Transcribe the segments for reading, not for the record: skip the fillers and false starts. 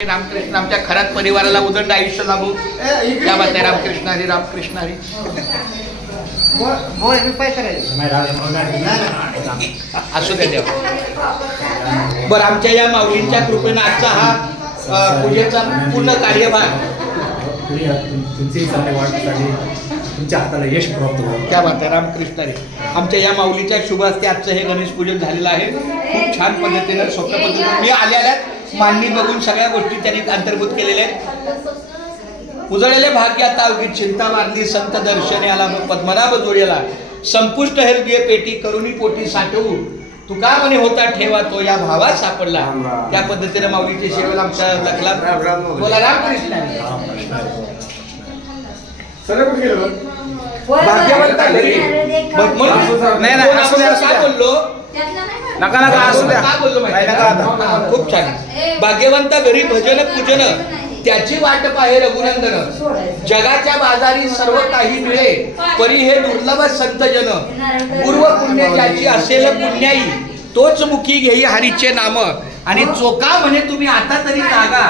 रामकृष्ण आमच्या खरात परिवाराला उदंड आयुष्य लाभो. त्या बात आहे. रामकृष्ण हरी, रामकृष्ण हरी. असू द्या देवा. बरं, आमच्या या माऊलींच्या कृपेनं आजचा हा पूजेचा पूर्ण कार्यभार तुमच्या हाताला यश प्राप्त होतं. क्या बात आहे. रामकृष्ण हरी. आमच्या या माऊलीच्या शुभ हस्ते आजचं हे गणेश पूजन झालेलं आहे. खूप छान पद्धतीनं सोप्या पद्धतीने मी आल्यात मांडणी बघून सगळ्या गोष्टी त्यांनी अंतर्भूत केलेल्या आहेत. उजळलेले भाग्य आता अवघी चिंता मारली संत दर्शने आला पद्मनाभ जोड्याला संपुष्ट हृदय पेटी करुणी पोटी साठवू तुका म्हणे होता ठेवा तो या भावात सापडला. त्या पद्धतीने माऊलीची सेवेला आमचा लखला बोला. रामकृष्ण भाग्यवंत घरी काय बोललो नका नका असू द्या. काय बोललो माहिती. खूप छान. भाग्यवंत घरी भजन पूजन त्याची वाट पाहे रघुनंदन जगाच्या बाजारी सर्व काही मिळे परी हे दुर्लभ संतजन पूर्व पुण्य ज्याची असेल पुण्याई तोच मुखी घेई हरीचे नाम आणि चोका म्हणे तुम्ही आता तरी जागा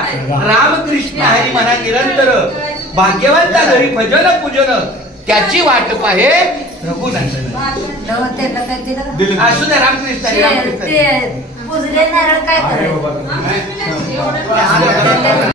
रामकृष्ण हरी म्हणा निरंतर भाग्यवंत घरी भजन पूजन त्याची वाट पाहे रघुनंदन. असू द्या. रामकृष्ण हरी, रामकृष्ण हरी.